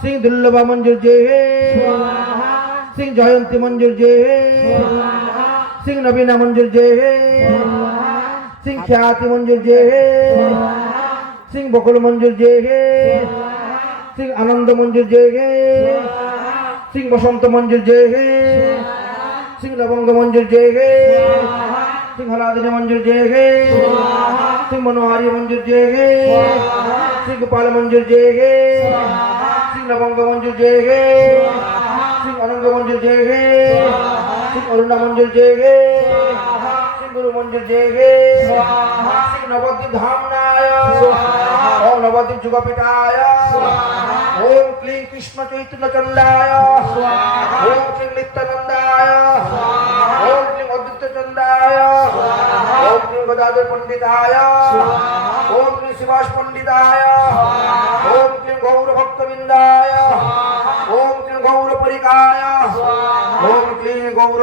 সিং দুর্লভা মঞ্জুর জয় হে সিং জয়ন্তী মঞ্জুর জয় হে সিং নবীনা মঞ্জুর জয় হে সিং খ্যাতি মঞ্জুর জয় হে সিং বকুল মঞ্জুর জয় হে সিং আনন্দ মঞ্জুর জয় হে সিং বসন্ত মঞ্জুর জয় হে সিং লবঙ্গ মঞ্জুর জয় হে সিং হলাদিনী মঞ্জুর জয় হে সিং মনোহারি মঞ্জুর জয় হে সিং গোপাল মঞ্জুর জয় হে সিং লবঙ্গ মঞ্জুর জয় হে সিং অনঙ্গ মঞ্জুর জয় হে সিং অরুণা মঞ্জুর জয় হে সিং গুরু মঞ্জুর জয় হে সিং নবদ্বীপ ধামনায় ওম নবদ্বীপ যুগপীঠায় ওম ক্লীং কৃষ্ণ চৈতন্য চন্দায় ওম ক্লীং নিত্যানন্দায় ওম ক্লীং অদ্বৈত চন্দায় ওম ক্লীং গদাধর পণ্ডিতায় ওম ক্লীং শিবাস পণ্ডিতায় ওম ক্লীং গৌর ভক্তবৃন্দায় ওম ক্লীং গৌর পরিকায় ওম ক্লীং গৌর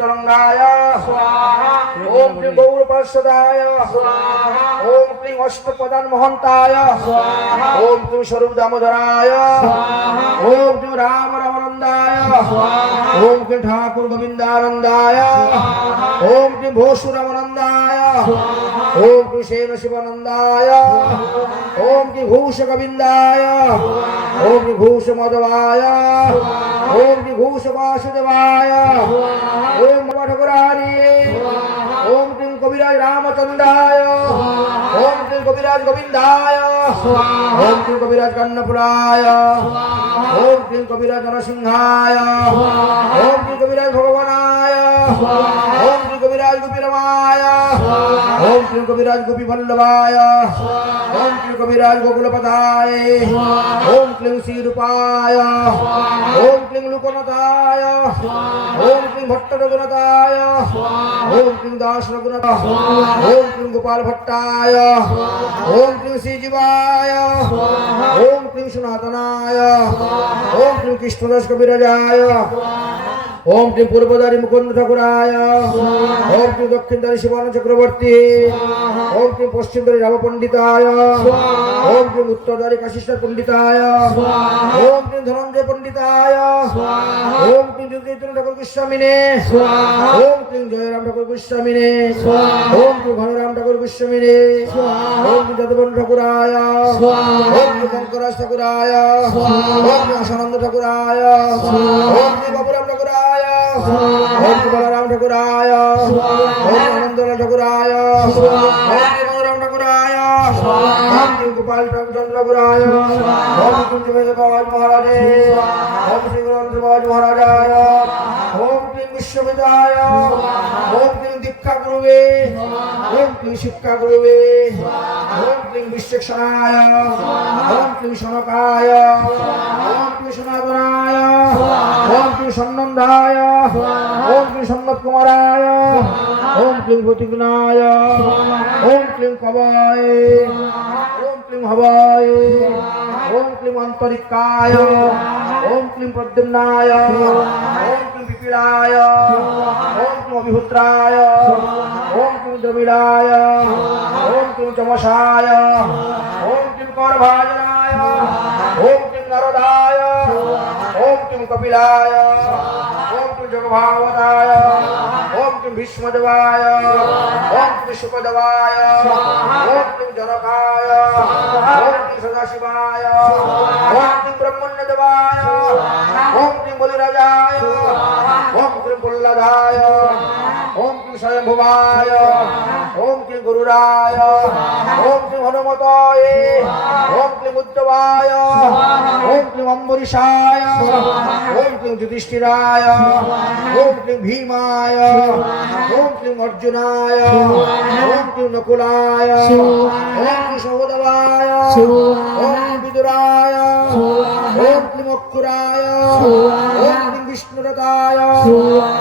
তরঙ্গায় ওম ক্লীং গৌর পার্শ্বদায় ওম ক্লীং অষ্টপ্রধান মহন্তায় ওম ক্লীং স্বরূপ দামোদরায় ওম ক্লীং রাম রামানন্দায় ওম ক্লীং ঠাকুর গোবিন্দানন্দায় ওম ক্লীং ভোসু রামানন্দায় ওম ক্লীং সেন শিবানন্দায় ওম ক্লীং ঘোষ গোবিন্দায় ওম ক্লীং ঘোষ মাধবায় ওম ক্লীং ঘোষ বাসুদেবায় ওম ঠাকুরারি ওম ক্লীং কবিরাজ রামচন্দ্রায় ওম ক্লীং কবিরাজ গোবিন্দায় ওম ক্লীং কবিরাজ কর্ণপুরায় ওম ক্লীং কবিরাজ নরসিংহায় ওম ক্লীং কবিরাজ ভগবানায় ওম ক্লীং কবিরাজ গোপীরমায় ওম ক্লীং কবিরাজ গোপী বল্লভায় ওম ক্লীং কবিরাজ গোকুলপদায় ওম ক্লীং শ্রীরূপায় ওম ক্লীং লোকনাথায় ওম ক্লীং ভট্ট রঘুনাথায় ওম ক্লীং দাস রঘুনাথ ওম ক্লীং গোপাল ভট্টায় ওম ক্লীং শ্রীজীবায় ওম ক্লীং সনাতনায় ওম ক্লীং কৃষ্ণদাস কবিরাজায় ওম ক্লীং পূর্বদারী মুকুন্দ ঠাকুরায় ওম ক্লীং দক্ষিণদারী শিবানন্দ চক্রবর্তী ওম ক্লীং পশ্চিমদারী রাম পণ্ডিতায় ওম ক্লীং উত্তরদারী কাশীশ্বর পণ্ডিতায় ওম ক্লীং ধনঞ্জয় পণ্ডিতায় ওম ক্লীং যোগীচন্দ্র ঠাকুর গোস্বামিনে ওম ক্লীং জয়রাম ঠাকুর গোস্বামিনে ওম ক্লীং ঘনরাম ঠাকুর গোস্বামিনে ওম ক্লীং যদুবন ঠাকুরায় ওম ক্লীং শঙ্করাজ ঠাকুরায় ওম ক্লীং আশানন্দ ঠাকুরায় ওম ক্লীং বাবুরাম ঠাকুরায় ওম ক্লীং বলরাম ঠাকুরায় ওম আনন্দলাল ঠাকুরায় ওম ক্লীং মনোরাম ঠাকুরায় ওম ক্লীং গোপাল চন্দ্র ঠাকুরায় ওম ক্লীং যোগেশবাজ মহারাজে ওম শ্রী গুরুদেবাজ মহারাজায় ওম ক্লীং বিশ্ববিদায় ওম ক্লীং দীক্ষা গুরুবে ওম ক্লীং শিক্ষা গুরুবে ওম ক্লীং বিশ্বক্ষণায় ওম ক্লীং সনকায় ওম ক্লীং সনাতনায় ওম ক্লীং সন্নন্দায় ওম ক্লীং সন্নত কুমারায় ওম ক্লীং প্রতিঘ্নায় ওম ক্লীং কবায় ওম ক্লীং হবায় ওম ক্লীং অন্তরিকায় ওম ক্লীং প্রদ্যুম্নায় ওম ক্লীং বিপিলায় ওম ক্লীং অভিহুত্রায় ওম ক্লীং দ্রবিড়ায় ওম ক্লীং চমসায় ওম ক্লীং করভাজনায় ওম ক্লীং নরদায় ওম ক্লীং কপিলায় ওম ক্লীং জগভাগবতায় ওম ক্লীং ভীষ্মদেবায় ওম ক্লীং শুকদেবায় ওম ক্লীং জনকায় ওম ক্লীং সদাশিবায় ওম ক্লীং ব্রহ্মণ্যদেবায় ওম ক্লীং বলিরাজায় ওম ক্লীং প্রহ্লাদায় ওম ক্লীং স্বয়ংভুবায় ওম ক্লীং গরুরায় ওম ক্লীং হনুমতায় ওম ক্লীং উদ্ধবায় ওম ক্লীং অম্বরীশায় ওম ক্লীং যুধিষ্ঠিরায় ওম ক্লীং ভীমায় ওম ক্লীং অর্জুনায় ওম ক্লীং নকুলায় ওম ক্লীং সহদেবায় ওম ক্লীং বিদুরায় ওম ক্লীং অক্ষুরায় ওম ক্লীং বিষ্ণুরতায়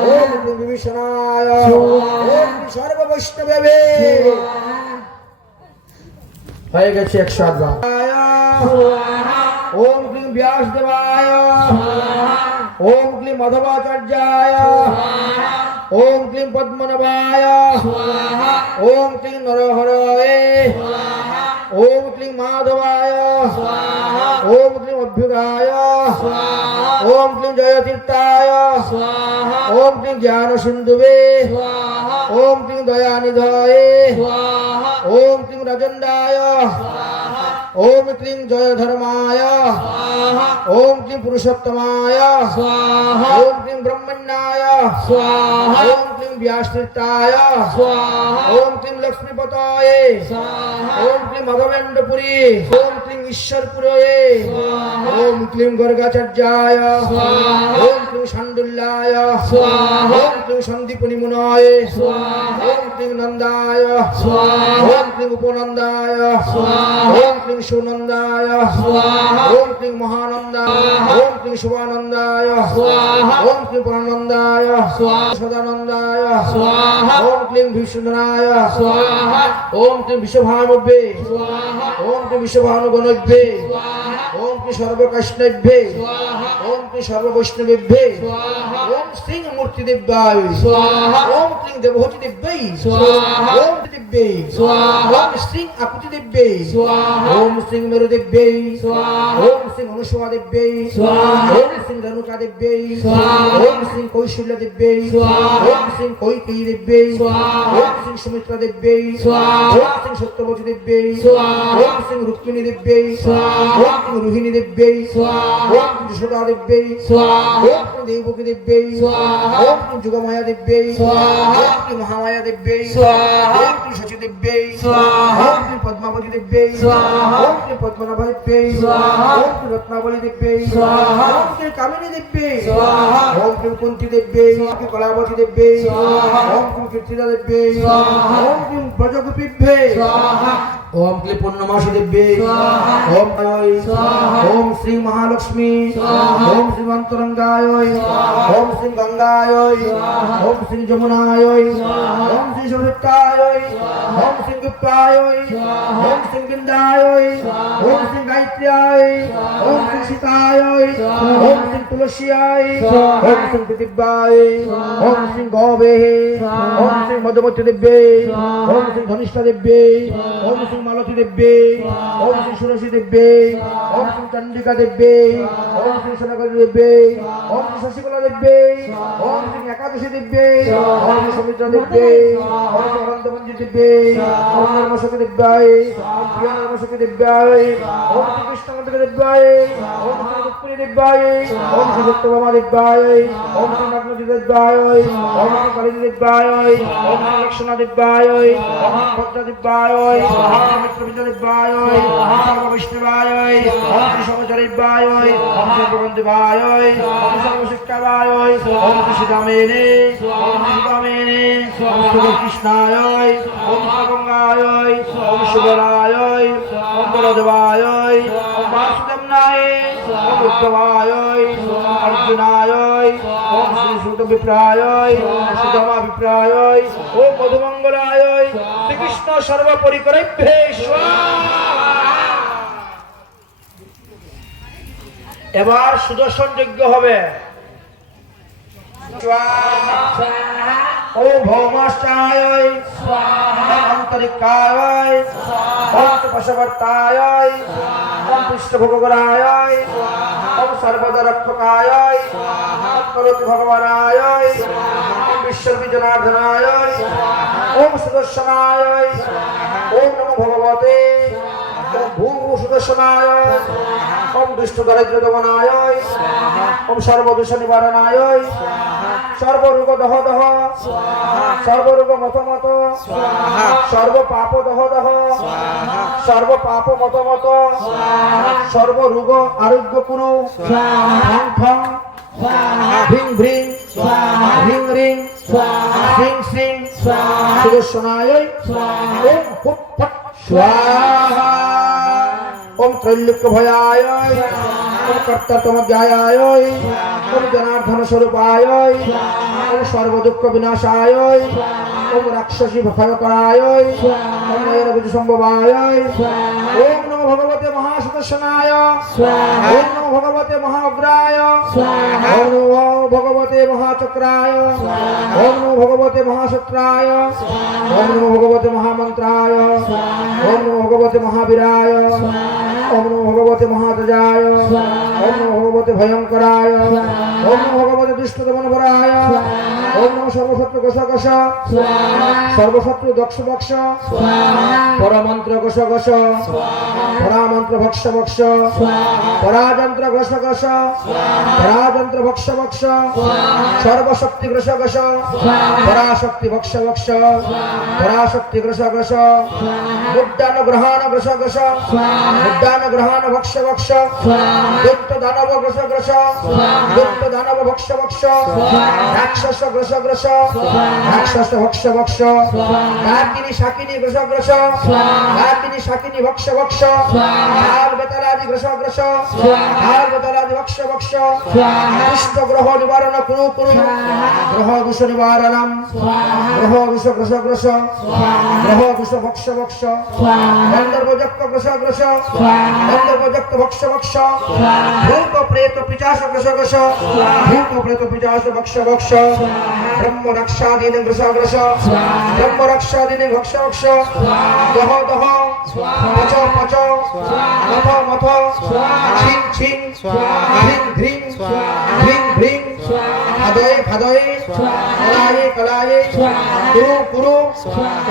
ওম ক্লীং বিভীষণায় ওম ক্লীং সর্ববৈষ্ণবে হয়ে গেছে 108 বার। ওম ক্লীং ব্যাসদেবায় ওম ক্লীং মাধবাচার্যায় ওম ক্লীং পদ্মনাভায় ওম ক্লীং নরহরয়ে ओम क्लीं माधवाय स्वाहा ओम क्लीं अभ्युगाय स्वाहा ओम क्लीं जयतीर्थाय स्वाहा ओम क्लीं ज्ञान सिंधुवे स्वाहा ओम क्लीं दयानिधये स्वाहा ओम क्लीं राजन्दाय स्वाहा ओम क्लीं जय धर्माय स्वाहा ओम क्लीं पुरुषोत्तमाय स्वाहा ओम क्लीं ब्रह्मण्याय स्वाहा ओम क्लीं व्यासतीर्थाय स्वाहा ओम क्लीं लक्ष्मीपतये स्वाहा ओम क्लीं मधवेन्द्रपुरी ओम क्लीं ईश्वरपुरये स्वाहा ओम क्लीं गर्गाचार्याय स्वाहा ओम क्लीं शाण्डिल्याय स्वाहा ओम क्लीं सन्दीपनिमुनये स्वाहा ओम क्लीं नन्दाय स्वाहा ओम क्लीं उपनन्दाय स्वाहा ओम क्लीं सुनन्दाय स्वाहा ओम क्लीं महानन्दाय ओम क्लीं शुभानन्दाय स्वाहा ओम क्लीं प्राणनन्दाय स्वाहा सदानन्दाय स्वाहा ओम क्लीं विष्णुनाय स्वाहा ओम क्लीं विश्वभानुभ्ये स्वाहा ओम क्लीं विश्वभानुगणभ्ये स्वाहा ओम क्लीं सर्वकैष्णभ्ये स्वाहा ओम क्लीं सर्ववैष्णवेभ्ये स्वाहा ओम श्रीं मूर्तिदेव्याय स्वाहा ओम क्लीं देवहूतिदेव्यै स्वाहा ओम देव्यै स्वाहा ओम श्रीं आकुतिदेव्यै स्वाहा ओम श्रीं मेरुदेव्यै स्वाहा ओम श्रीं अनुसूयादेव्यै स्वाहा ओम श्रीं रेणुकादेव्यै स्वाहा ओम श्रीं कौशल्यादेव्यै स्वाहा ओम श्रीं कैकेयीदेव्यै स्वाहा ओम श्रीं सुमित्रादेव्यै स्वाहा ओम श्रीं सत्यवतीदेव्यै स्वाहा ओम श्रीं रुक्मिणीदेव्यै स्वाहा ओम श्रीं रोहिणीदेव्यै स्वाहा ओम श्रीं यशोदादेव्यै स्वाहा ओम श्रीं देवकीदेव्यै स्वाहा ओम श्रीं जुगमायादेव्यै स्वाहा ओम श्रीं महामायादेव्यै स्वाहा ओम श्रीं शचीदेव्यै स्वाहा ओम श्रीं पद्मावतीदेव्यै स्वाहा ओम श्रीं पद्मनाभदेव्यै स्वाहा ओम श्रीं रत्नावलीदेव्यै स्वाहा ओम श्रीं कामिनीदेव्यै स्वाहा ओम श्रीं कुन्तीदेव्यै ओम श्रीं कलावतीदेव्यै स्वाहा ओम श्रीं कीर्तिदादेव्यै स्वाहा ओम श्रीं ब्रजगोपीभ्ये स्वाहा ओम क्लीं पूर्णमासीदेव्यै स्वाहा ओम अय स्वाहा ओम श्री महालक्ष्मी स्वाहा ओम श्री अन्तरंगाय स्वाहा ओम श्री गंगाय स्वाहा ओम श्री जमुनाय स्वाहा ओम श्री सुरताय स्वाहा ओम श्री गुप्ताय स्वाहा ओम श्री बिंदाय स्वाहा ओम श्री गायत्र्याय स्वाहा ओम श्री सीताय स्वाहा ओम श्री तुलस्याय स्वाहा ओम श्री प्रतिभ्याय स्वाहा ओम श्री गौवे स्वाहा ओम श्री मधुमतीदेव्यै स्वाहा ओम श्री धनिष्ठादेव्यै ओम श्री मालतीदेव्यै ओम श्री सुरसीदेव्यै ओम श्री चंडिकादेव्यै ओम श्री सनकादेव्यै ओम श्री शशिकलादेव्यै ओम श्री एकादशीदेव्यै ओम श्री सुमित्रादेव्यै ओम श्री अनन्तमञ्जुदेव्यै ओम नर्मशकीदेव्यै ओम प्रिय नर्मशकीदेव्यै ओम श्री कृष्णकान्तिदेव्यै ओम श्री रुक्मिणीदेव्यै ओम श्री सत्यभामादेव्यै ओम श्री नग्नदेव्यै ओम श्री कालीदेव्यै ओम श्री लक्ष्मणादेव्यै ओम श्री भद्रादेव्यै ओम श्री मित्रविजयदेव्यै ओम श्री वैष्णवाय ओम श्री समचारिभ्याय ओम श्री भगवन्देवाय ओम श्री सर्वशिष्टाय ओम श्री सीतामेने ओम श्री सीतामेने ओम श्री कृष्णाय ओम श्री गंगाय ओम शिवराय ओम बलदेवाय ओम वासुदेवनाय ओम उद्धवाय ओम अर्जुनाय ओम श्री सूतविप्राय ओम श्री धर्माभिप्राय ओम मधुमंगलाय श्री कृष्ण सर्वपरिकरेभ्ये এবার সুদর্শন যজ্ঞ হবে ওম ভৌমাষ্টায় স্বাহা অন্তরিকায় স্বাহা ওম পশবর্তায় স্বাহা ওম পৃষ্ঠভোগরায় স্বাহা ওম সর্বদা রক্ষকায় স্বাহা করোতি ভগবানায় স্বাহা ওম বিশ্ববিজনার্দনায় স্বাহা ওম সুদর্শনায় স্বাহা ওম নমো ভগবতে ओम भूभू सुदर्शनाय ओम दुष्ट दारिद्र्य दमनाय ओम सर्वदोष निवारणाय सर्वरोग दह दह सर्वरोग मत मत सर्व पाप दह दह सर्व पाप मत मत सर्व रोग आरोग्य कुरु ठं ठं ह्रीं ह्रीं ह्रीं ह्रीं श्रीं श्रीं सुदर्शनाय ओम फुट फट स्वाहा ओम त्रैलोक्य भयाय ओम कर्तव्यमध्याय ओम जनार्दन स्वरूपाय ओम सर्व दुख विनाशाय ओम राक्षसी भयकराय ओम नयनभुज संभवाय ओम नमो भगवते महासुदर्शनाय ओम नमो भगवते महाअग्राय ओम नमो भगवते महा महाचक्राय ओम नमो भगवते महाशस्त्राय ओम नमो भगवते महामंत्राय ओम नमो भगवते महावीराय ओम नमो भगवते महातेजाय ओम नमो भगवते भयंकराय ओम नमो भगवते दुष्टदमनभराय ओम नमो सर्वशत्रु घोष सर्वशत्रु दक्ष बक्ष परमंत्र घोष परामंत्र भक्ष पराजंत्र घोष पराजंत्र भक्ष सर्वशक्ति घोष पराशक्ति भक्ष पराशक्ति घोष मुद्दान ग्रहण घोष मुद्दान ग्रहण भक्ष दत्त दानव घोष दत्त दानव भक्ष राक्षस घोष राक्षस भक्ष काकिनी शाकिनी घोष काकिनी शाकिनी भक्ष काल बेतालादि घोष काल बेतालादि भक्ष दुष्ट ग्रह निवारण कुरु ग्रह दुष निवारणम ग्रह दुष ग्रस ग्रह दुष भक्ष गंधर्व जक्त ग्रस गंधर्व जक्त भक्ष भूत प्रेत पिशाच ग्रस भूत प्रेत पिशाच भक्ष ब्रह्म रक्षादीन ग्रस ब्रह्म रक्षादीन भक्ष दह पच मथ छिं ह्रीं भ्रीं खदय कलाये कुरु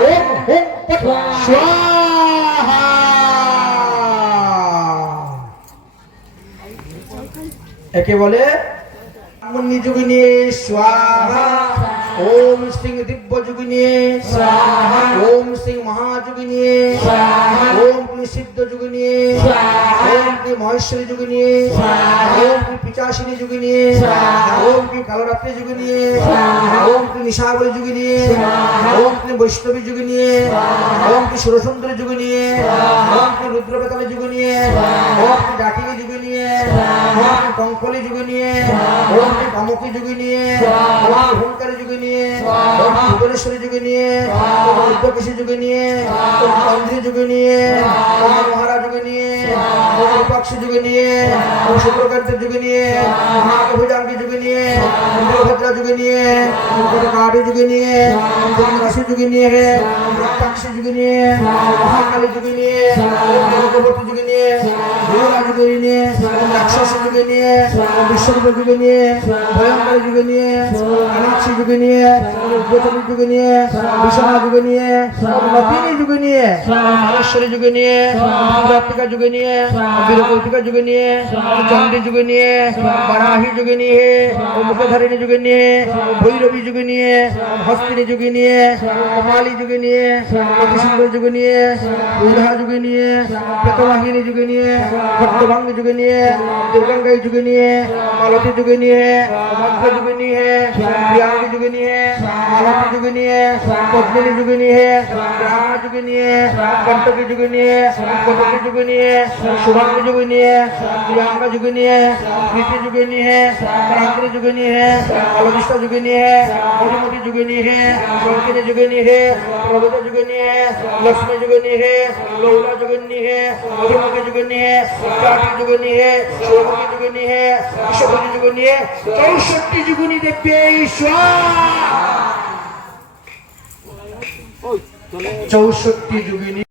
ओम पट स्वाहा एके बोले मुन्नी जुगिनी स्वाहा ओम सिंह दिव्य जुगिनी स्वाहा ओम सिंह महाजुगिनी स्वाहा ओम सिद्ध जुगिनी स्वाहा ओम महेश्वरी जुगिनी स्वाहा ओम पिचाशिनी जुगिनी स्वाहा ओम कालरात्रि जुगिनी स्वाहा ओम निशावली जुगिनी स्वाहा ओम वैष्णवी जुगिनी स्वाहा ओम सुरसुंदरी जुगिनी स्वाहा ओम रुद्रबेताली जुगिनी स्वाहा ओम डाकिनी जुगिनी स्वाहा ओम कंकली जुगिनी स्वाहा ओम कामुकी जुगिनी स्वाहा ओम हुंकारी जुगिनी ओम भुवनेश्वरी जुगिनी ओम रुद्रकेशी जुगिनी ओम कंद्री जुगिनी ओम महाराज जुगिनी ओम विपक्ष जुगिनी ओम शुक्रकांत जुगिनी ओम भुजांगी जुगिनी ओम भद्रा जुगिनी ओम काड़ी जुगिनी ओम राशि जुगिनी ओम रक्ताक्षी जुगिनी महाकाली जुगिनी ओम भगवती जुगिनी भोला जुगिनी ओम राक्षस जुगिनी ओम विश्वरूप जुगिनी भयंकर जुगिनी मीनाक्षी जुगिनी उद्योतनी जुगिनी विशाला जुगिनी नतीनी जुगिनी महेश्वरी जुगिनी रात्रिका जुगिनी वीरकौतिका जुगिनी चंडी जुगिनी बराही जुगिनी मुखधारिणी जुगिनी भैरवी जुगिनी हस्तिनी जुगिनी कपाली जुगिनी अतिसुंदर जुगिनी दूधा जुगिनी प्रतवाहिनी जुगिनी भट्टभंग जुगिनी दुर्गंगाई जुगिनी मालती जुगिनी मध्य जुगिनी प्रियांगी जुगिनी मालती जुगिनी पद्मिनी जुगिनी ग्रामा जुगिनी कंटकी जुगिनी कटकी जुगिनी शुभांगी जुगिनी प्रियांका जुगिनी प्रीति जुगिनी परांतरी जुगिनी अलविष्टा जुगिनी मधुमती जुगिनी शौकिनी जुगिनी प्रभुता जुगिनी लक्ष्मी जुगिनी लोला जुगिनी मधुमती जुगिनी चाटी जुगिनी शोभकी जुगिनी विश्वपति जुगिनी 64 जुगिनी देव्ये स्वाहा 64 जुगिनी